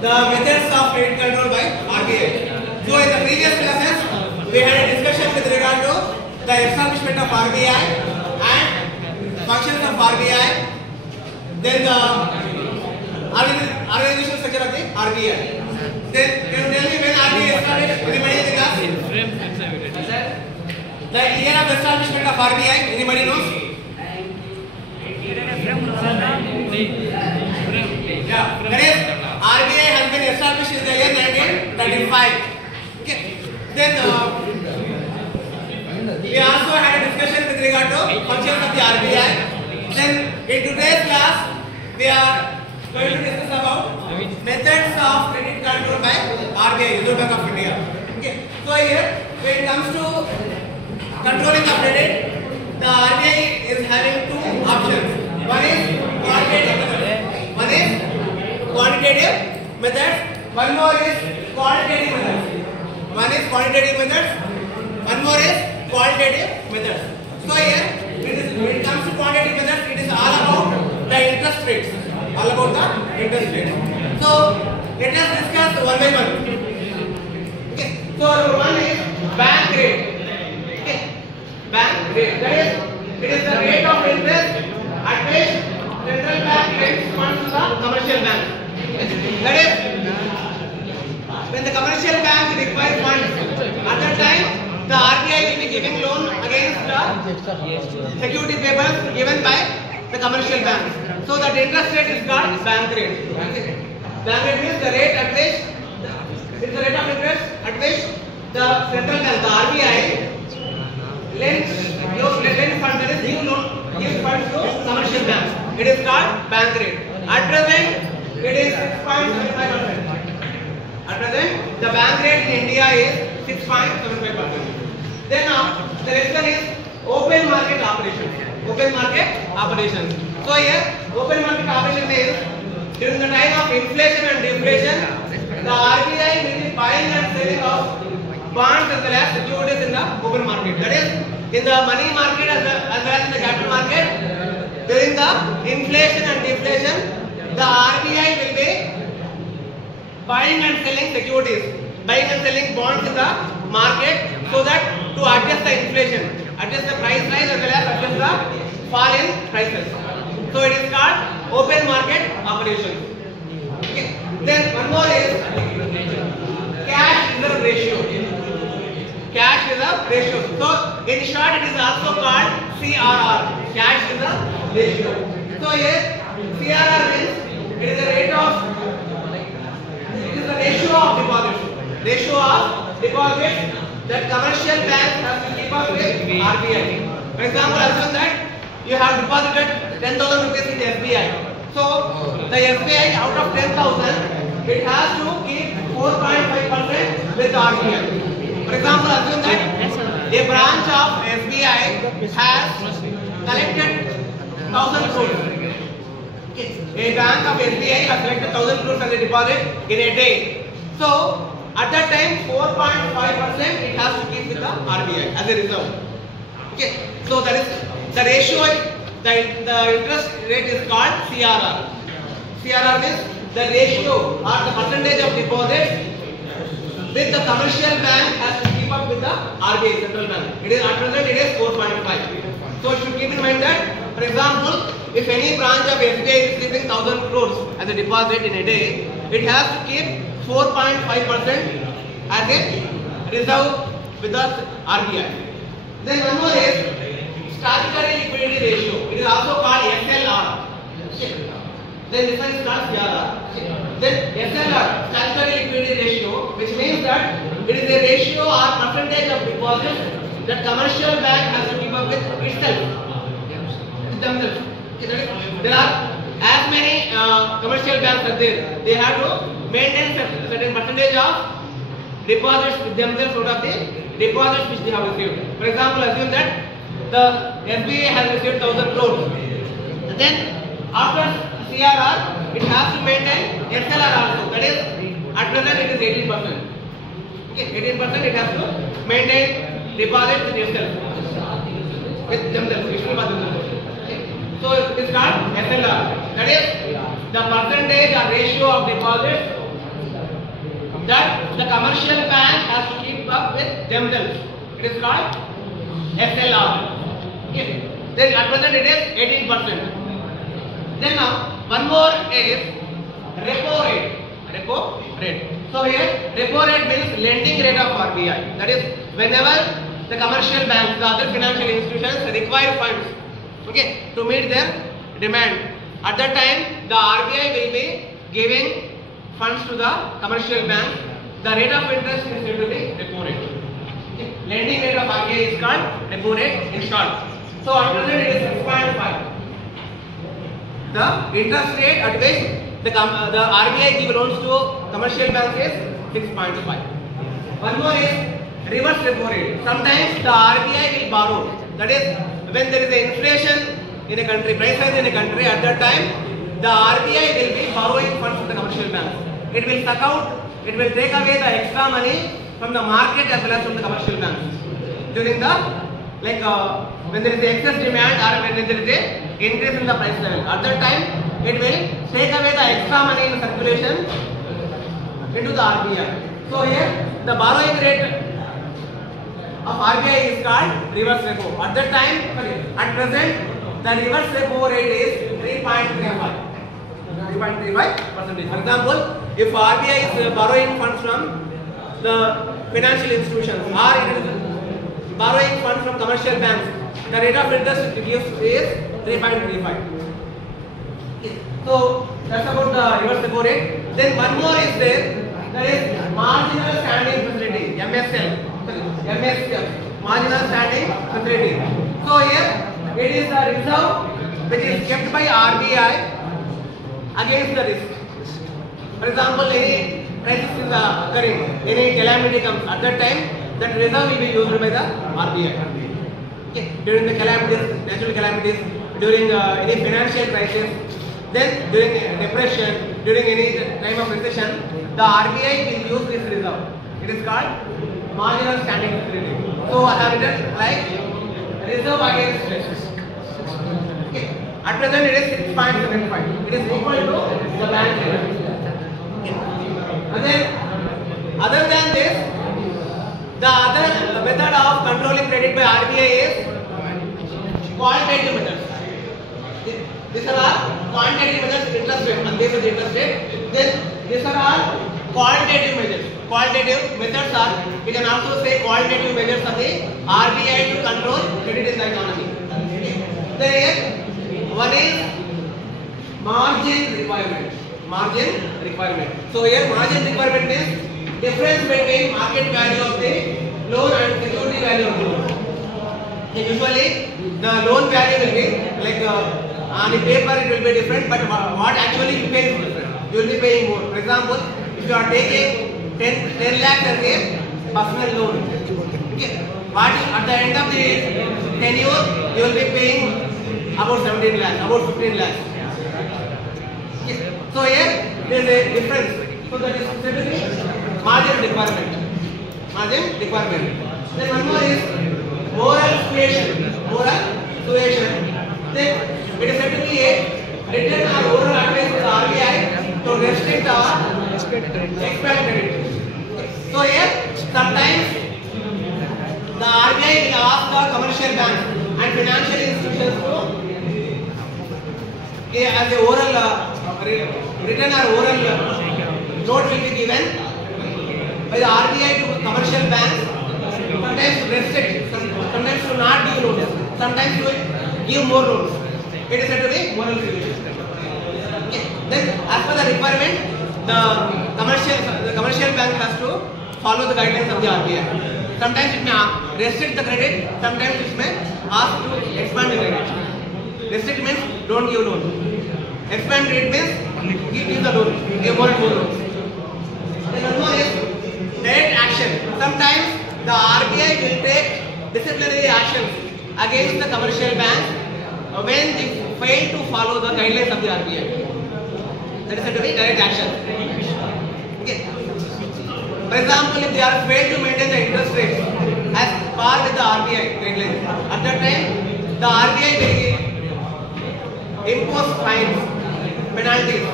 the methods of credit control by RBI. So in the previous classes, we had a discussion with regard to the establishment of RBI and functions of RBI, then the organizational structure of the RBI. Then can you tell me when RBI established? Anybody in the class? The year of establishment of RBI. Anybody knows? Yeah, that is RBI has been established in the year 1935. Okay. Then we also had a discussion with regard to functions of the RBI. Then in today's class we are going to discuss about methods of credit control by RBI, Reserve Bank of India. Okay. So here when it comes to controlling the credit, the RBI is having two options. One is quantitative method. One is quantitative method. One more is qualitative method. One is quantitative method. One more is qualitative method. So here, when it comes to quantitative method, it is all about the interest rates. All about the interest rates. So let us discuss one by one. Okay. So number one is bank rate. Okay. Bank rate. That is, it is the rate of interest at which central bank lends funds to the commercial bank. That is, when the commercial bank requires funds, at that time the RBI will be giving loan against the security papers given by the commercial bank. So that interest rate is called bank rate. Bank rate means the rate at which, it's the rate of interest at which the central bank, the RBI, lends funds, that is give loan, gives funds to commercial banks. It is called bank rate. At present, it is 6.75%. At present, the bank rate in India is 6.75%. Then the next one is open market operations. Open market operations. So here, open market operation means during the time of inflation and deflation, the RBI will be buying and selling of bonds as well as securities in the open market. That is, in the money market as well as in the capital market, during the inflation and deflation, the RBI will be buying and selling securities, buying and selling bonds in the market so that to adjust the inflation, adjust the price rise as well as adjust the fall in prices. So it is called open market operations. Okay. Then one more is cash reserve ratio. Cash reserve ratio. So in short, it is also called CRR. Cash reserve ratio. So here CRR means it is the rate of, it is the ratio of deposits. Ratio of deposits that commercial bank has to keep up with RBI. For example, assume that you have deposited 10,000 rupees in the SBI. So the SBI out of 10,000, it has to keep 4.5% with RBI. For example, assume that a branch of SBI has collected 1,000 crores. Okay. A bank of SBI has collected 1,000 crores as a deposit in a day. So at that time, 4.5% it has to keep with the RBI as a reserve. Okay. So that is the ratio. The interest rate is called CRR. CRR means the ratio or the percentage of deposits with the commercial bank has to keep up with the RBI central bank. It is at present it is 4.5. So you should keep in mind that, for example, if any branch of SBI is receiving 1,000 crores as a deposit in a day, it has to keep 4.5% as a reserve with the RBI. Then one more is statutory liquidity ratio. It is also called SLR. Then this one is called CRR. Then SLR, statutory liquidity ratio, which means that it is a ratio or percentage of deposits that commercial bank has to keep up with itself. Themselves. There are as many commercial banks are there. They have to maintain certain percentage of deposits with themselves out of the deposits which they have received. For example, assume that the SBI has received 1,000 crores. Then after CRR, it has to maintain SLR also. That is, at present it is 18%. Okay, 18% it has to maintain deposits with itself, with themselves. So it is called SLR. That is the percentage or ratio of deposits that the commercial bank has to keep up with themselves. It is called SLR. Okay. Then at present it is 18%. Then now one more is repo rate. Repo rate. So here repo rate means lending rate of RBI. That is whenever the commercial banks, the other financial institutions require funds, okay, to meet their demand. At that time, the RBI will be giving funds to the commercial bank. The rate of interest is said to be repo rate. Okay. Lending rate of RBI is called repo rate in short. So at present it is 6.5. The interest rate at which the RBI gives loans to commercial banks is 6.5. One more is reverse repo rate. Sometimes the RBI will borrow. That is when there is a inflation in a country, price rise in a country, at that time the RBI will be borrowing funds from the commercial banks. It will suck out, it will take away the extra money from the market as well as from the commercial banks. During the when there is excess demand or when there is a increase in the price level, at that time it will take away the extra money in circulation into the RBI. So here the borrowing rate of RBI is called reverse repo. At that time, at present, the reverse repo rate is 3.35%. For example, if RBI is borrowing funds from the financial institutions or it is borrowing funds from commercial banks, the rate of interest it gives is 3.35. So that's about the reverse repo rate. Then one more is there. That is marginal standing facility, MSL. Marginal standing facility. So here it is the reserve which is kept by RBI against the risk. For example, any crisis is occurring, any calamity comes, at that time that reserve will be used by the RBI. Okay. During the calamities, natural calamities, during any financial crisis, then during depression, during any time of recession, the RBI will use this reserve. It is called marginal standing facility. So I have written like reserve against risk. Okay. At present it is 6.75. It is equal to the bank rate. Okay. And then other than this, the other method of controlling credit by RBI is quantitative methods. These are all quantitative methods, interest rate, on basis of interest rate. Then these are all qualitative measures. Qualitative methods are, you can also say qualitative measures of the RBI to control credit in the economy. Then here, one is margin requirement. Margin requirement. So here margin requirement is difference between market value of the loan and security value of the loan. Usually the loan value will be like on the paper it will be different, but what actually you pay is different. You will be paying more. For example, if you are taking 10 lakhs as a personal loan, okay, but at the end of the tenure you will be paying about 17 lakhs, about 15 lakhs. Okay. So here there is a difference. So that is margin requirement. Margin requirement. Then one more is moral suasion. Moral suasion. Then it is said to be a written or oral advice to the RBI to restrict or expand credit. So here sometimes the RBI will ask the commercial banks and financial institutions to as a oral written or oral note will be given by the RBI to commercial banks. Sometimes to restrict, sometimes to not give loans, sometimes to give more loans. It is said to be moral suasion. Okay. Then as per the requirement, the commercial bank has to follow the guidelines of the RBI. Sometimes it may restrict the credit, sometimes it may ask to expand the credit. Restrict means don't give loan. Expand credit means give the loan, give more and more loans. Then one more is direct action. Sometimes the RBI will take disciplinary actions against the commercial bank when they fail to follow the guidelines of the RBI. That is said to be direct action. Okay. For example, if they are failed to maintain the interest rates as par with the RBI guidelines, at that time the RBI will impose fines, penalties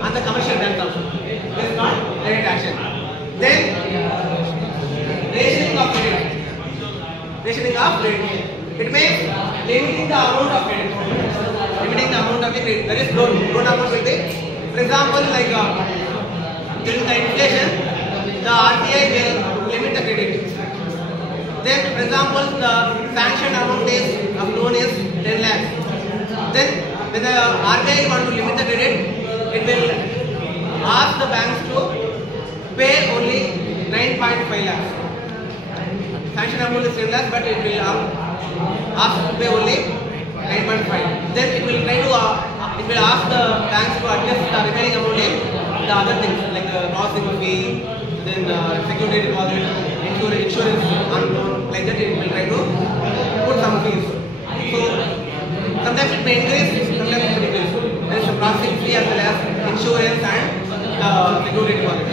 on the commercial banks also. This is not direct action. that is loan amount will be, for example, like during the inflation, the RBI will limit the credit. Then, for example, the sanction amount of loan is 10 lakhs. Then, when the RBI want to limit the credit, it will ask the banks to pay only 9.5 lakhs. Sanction amount is 10 lakhs, but it will ask to pay only 9.5. Then it will try to it will ask the banks to adjust the remaining amount in the other things like the processing fee, then security deposit, insurance on loan, like that it will try to put some fees. So sometimes it may increase, sometimes it may decrease. There is a processing fee as well as insurance and security deposit.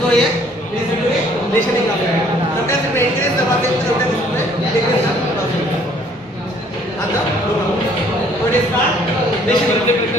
So here this is the rationing of it. Sometimes it may increase the processing fee, sometimes it may decrease the processing fee. So it is called rationing.